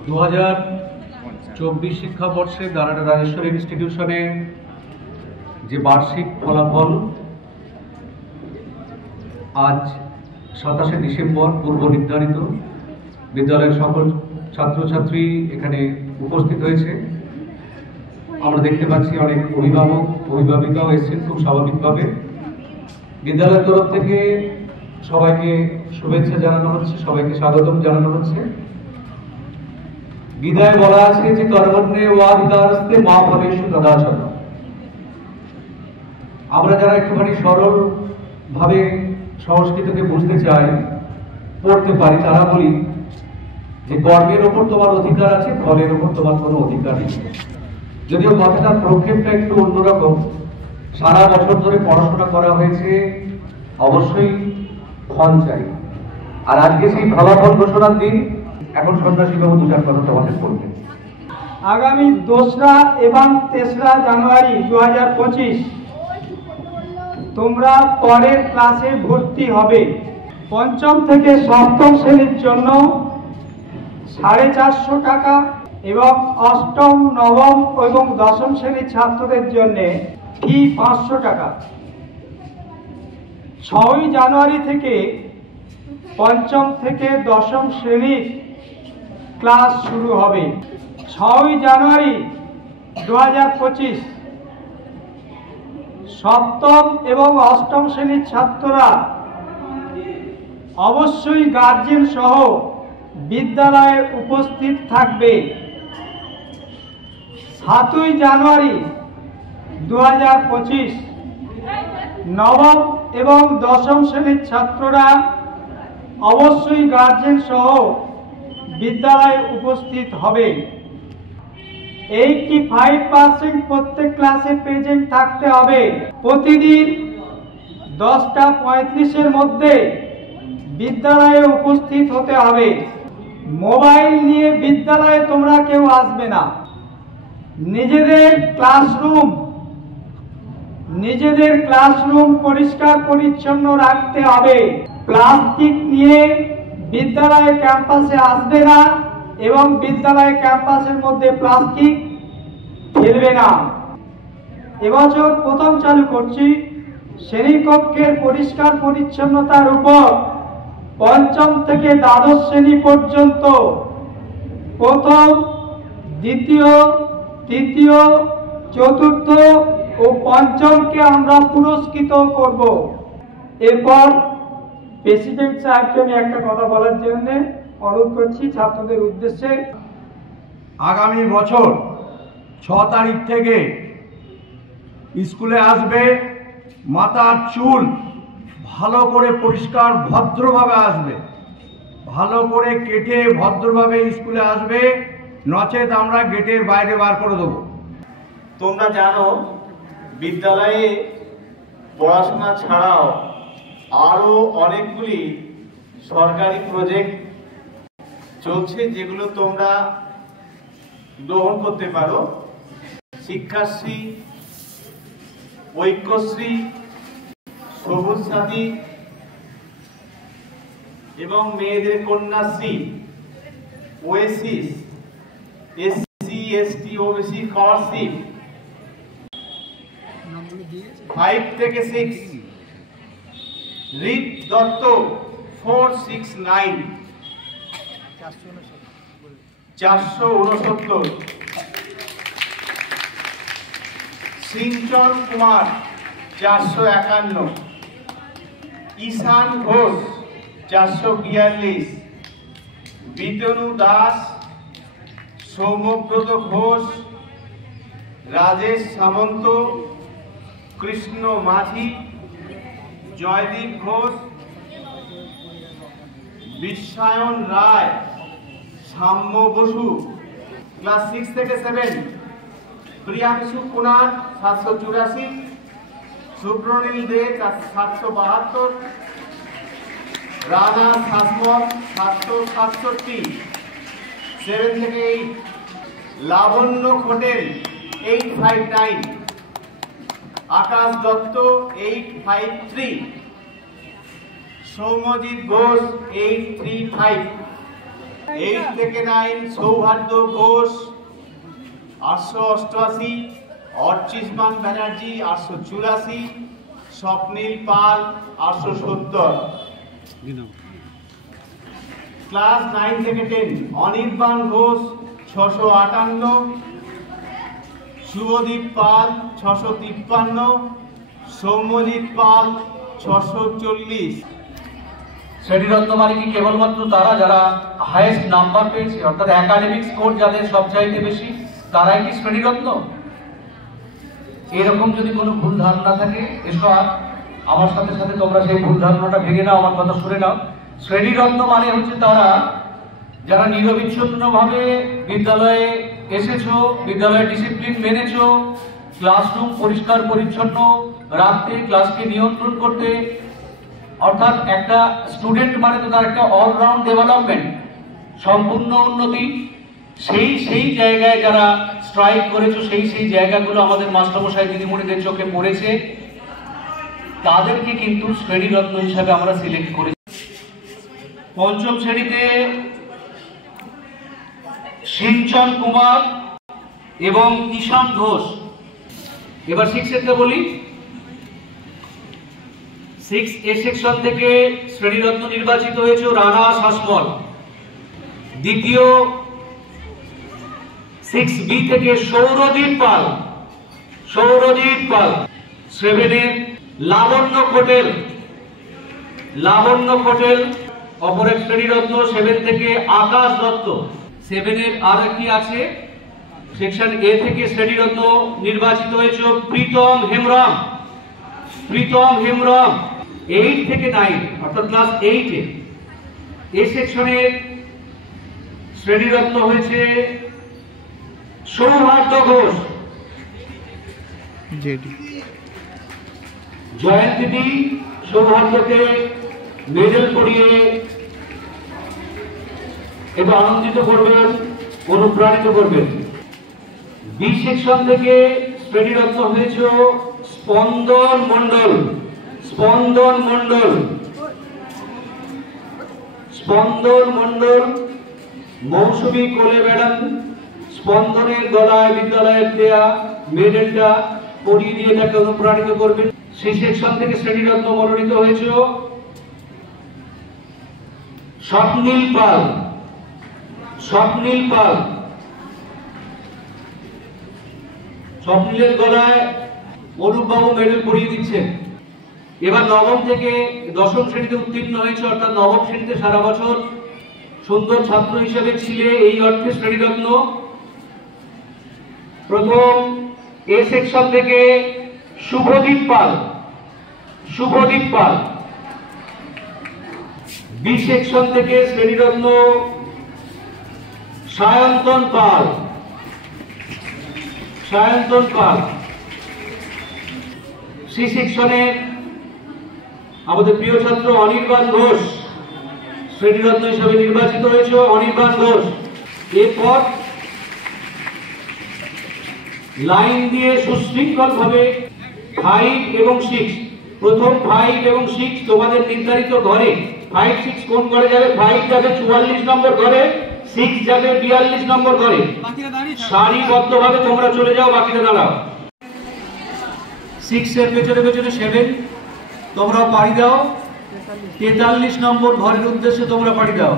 2024 শিক্ষাবর্ষে দারাটা রাজেশ্বরী ইনস্টিটিউশনে যে বার্ষিক ফলাফল আজ 27শে ডিসেম্বর পূর্ব নির্ধারিত। বিদ্যালয়ের সকল ছাত্রছাত্রী এখানে উপস্থিত হয়েছে। আমরা দেখতে পাচ্ছি অনেক অভিভাবিকাও এসেছেন খুব স্বাভাবিকভাবে। বিদ্যালয়ের তরফ থেকে সবাইকে শুভেচ্ছা জানানো হচ্ছে, সবাইকে স্বাগতম জানানো হচ্ছে। গীতায় বলা আছে যে কর্মণ্যে ওয়াধিকারস্তে মা ফলেষু কদাচন। আমরা যারা একটুখানি সরল ভাবে সংস্কৃতকে বুঝতে চাই, পড়তে পারি, তারা বলি যে কর্মের ওপর তোমার অধিকার আছে, ফলের ওপর তোমার কোনো অধিকার নেই। যদিও কথাটার প্রক্ষেপটা একটু অন্যরকম। সারা বছর ধরে পড়াশোনা করা হয়েছে, অবশ্যই ফল চাই। আর আজকে সেই ফলাফল ঘোষণার দিন। এখন সন্ন্যাসী বাবু দু চার কথা তোমাদের বলবেন। আগামী 2রা এবং 3রা জানুয়ারি 2025 তোমরা পরের ক্লাসে ভর্তি হবে। পঞ্চম থেকে সপ্তম শ্রেণীর জন্য 450 টাকা এবং অষ্টম, নবম এবং দশম শ্রেণীর ছাত্রদের জন্য ফি 500 টাকা। 6ই জানুয়ারি থেকে পঞ্চম থেকে দশম শ্রেণীর ক্লাস শুরু হবে। 6ই জানুয়ারি 2025 সপ্তম এবং অষ্টম শ্রেণীর ছাত্ররা অবশ্যই গার্জেন সহ বিদ্যালয়ে উপস্থিত থাকবে। 7ই জানুয়ারি 2025 নবম এবং দশম শ্রেণীর ছাত্ররা অবশ্যই গার্জেন সহ বিদ্যালয়ে উপস্থিত হবে। 85% প্রত্যেক ক্লাসে প্রেজেন্ট থাকতে হবে। প্রতিদিন 10টা 35-এর মধ্যে বিদ্যালয়ে উপস্থিত হতে হবে। মোবাইল নিয়ে বিদ্যালয়ে তোমরা কেউ আসবে না। নিজেদের ক্লাসরুম পরিষ্কার পরিচ্ছন্ন রাখতে হবে। প্লাস্টিক নিয়ে বিদ্যালয়ে ক্যাম্পাসে আসবে না এবং বিদ্যালয় ক্যাম্পাসের মধ্যে প্লাস্টিক ফেলবে না। এবছর প্রথম চালু করছি শ্রেণীকক্ষের পরিষ্কার পরিচ্ছন্নতার উপর পঞ্চম থেকে দ্বাদশ শ্রেণী পর্যন্ত প্রথম, দ্বিতীয়, তৃতীয়, চতুর্থ ও পঞ্চমকে আমরা পুরস্কৃত করব। এরপর প্রেসিডেন্ট সাহেবকে আমি একটা কথা বলার জন্য অনুরোধ করছি ছাত্রদের উদ্দেশ্যে। আগামী বছর 6 তারিখ থেকে স্কুলে আসবে। মাথার চুল ভালো করে পরিষ্কার ভদ্রভাবে আসবে, ভালো করে কেটে ভদ্রভাবে স্কুলে আসবে, নচেত আমরা গেটের বাইরে বার করে দেবো। তোমরা জানো বিদ্যালয়ে পড়াশোনা ছাড়াও আরো অনেকগুলি সরকারি প্রজেক্ট চলছে যেগুলো তোমরা গ্রহণ করতে পারো। শিক্ষাশ্রী, ঐক্যশ্রী, সবুজ সাথী এবং মেয়েদের Kanyashree, Oasis, SC ST OBC scholarship 5 থেকে 6, রিত দত্ত 469, 469, সিঞ্চন কুমার 451, ঈশান ঘোষ 442, বিতনু দাস, সৌম্যব্রত ঘোষ, রাজেশ সামন্ত, কৃষ্ণ মাঝি, জয়দীপ ঘোষ, বিশ্বায়ন রায়, সাম্য বসু। ক্লাস 6 থেকে 7 প্রিয়াংশু কুনার 784, সুব্রনীল দে 772, রানা সাসমত 767। 7 থেকে 8 লাবণ্য হোটেল 859, আকাশ দত্ত 853, সৌম্যজিৎ ঘোষ 835। 8 থেকে 9 সৌভাগ্য ঘোষ 888, অর্চিষ্মান ব্যানার্জি 884, স্বপ্নীল পাল 870। ক্লাস 9 থেকে 10 অনির্বাণ ঘোষ 658, শুভদীপ পাল 653, সৌম্যজিৎ পাল 640। শ্রেণীরত্ন মানে কি কেবলমাত্র তারা যারা হাইয়েস্ট নাম্বার পেয়েছে, অর্থাৎ একাডেমিক স্কোর যাদের সবচাইতে বেশি, তারাই কি শ্রেণীরত্ন? এরকম যদি কোনো ভুল ধারণা থাকে, এসো আমার সাথে সাথে তোমরা সেই ভুল ধারণাটা ভেঙে নাও, আমার কথা শুনে নাও। শ্রেণীরত্ন মানে হচ্ছে তারা যারা নিরবিচ্ছিন্নভাবে বিদ্যালয়ে এসেছো, বিদ্যালয়ের ডিসিপ্লিন মেনেছো, ক্লাসরুম পরিষ্কার পরিচ্ছন্ন রাখতে, ক্লাসকে নিয়ন্ত্রণ করতে, অর্থাৎ একটা স্টুডেন্ট মানে তো তার একটা অলরাউন্ড ডেভেলপমেন্ট, সম্পূর্ণ উন্নতি। সেই জায়গায় যারা স্ট্রাইক করেছো, সেই জায়গাগুলো আমাদের মাস্টারমশাই দিদিমণিদের চোখে পড়েছে, তাদেরকে কিন্তু শ্রেণীরত্ন হিসাবে আমরা সিলেক্ট করেছি। পঞ্চম শ্রেণীতে সিঞ্চন কুমার এবং ঈশান ঘোষ। এবার 6 বলি। 6A সেকশন থেকে শ্রেণীরত্ন নির্বাচিত হয়েছে রানা শাসমল। দ্বিতীয় 6B থেকে সৌরদীপ পাল। 7 লাবণ্য কোটেল অপর এক শ্রেণীরত্ন। 7 থেকে আকাশ দত্ত। 7 আর একটি আছে সেকশন A থেকে শ্রেণীরত্ন নির্বাচিত হয়েছে প্রীতম হেমব্রম। 8 থেকে 9 অর্থাৎ ক্লাস 8 এ সেকশনের শ্রেণীরত্ন হয়েছে সৌভাগ্য ঘোষ। জয়ন্তীদি সৌভাগ্যকে মেডেল পরিয়ে এবং আনন্দিত করবেন, অনুপ্রাণিত করবেন। বি সেকশন থেকে শ্রেণীরত্ন হয়েছে স্পন্দন মণ্ডল। মৌসুমী কোলে ম্যাডাম স্পন্দনের গলায় বিদ্যালয়ের দেয়া মেডেলটা পরিয়ে দিয়ে তাকে অনুপ্রাণিত করবেন। সেই সেকশন থেকে শ্রেণীরত্ন মনোনীত হয়েছে স্বপ্নীল পাল। স্বপ্নীলের গলায় অনুপবাবু মেডেল পরিয়ে দিচ্ছেন। এবার 9ম থেকে 10ম শ্রেণীতে উত্তীর্ণ হয়েছে, অর্থাৎ 9ম শ্রেণীতে সারা বছর সুন্দর ছাত্র হিসেবে ছিলে, এই অর্থে শ্রেণীরত্ন। প্রথম A সেকশন থেকে শুভদীপ পাল। B সেকশন থেকে শ্রেণীরত্ন সায়ন্তন পাল। C সেকশনে আমাদের প্রিয় ছাত্র অনির্বাণ ঘোষ শ্রেণীরত্ন হিসেবে নির্বাচিত হয়েছে। এরপর লাইন দিয়ে সুশৃঙ্খল ভাবে 5 এবং 6, প্রথম 5 এবং 6 তোমাদের নির্ধারিত ঘরে। 5, 6 কোন ঘরে যাবে? 5 যাবে 44 নম্বর ঘরে, 6 যাবে 42 নম্বর ঘরে। সারিবদ্ধভাবে তোমরা চলে যাও, বাকিরা দাঁড়াও। 6 এর পেছনে 7 তোমরা পাড়ি দাও। 43 নম্বর ঘরের উদ্দেশ্যে তোমরা পাড়ি দাও।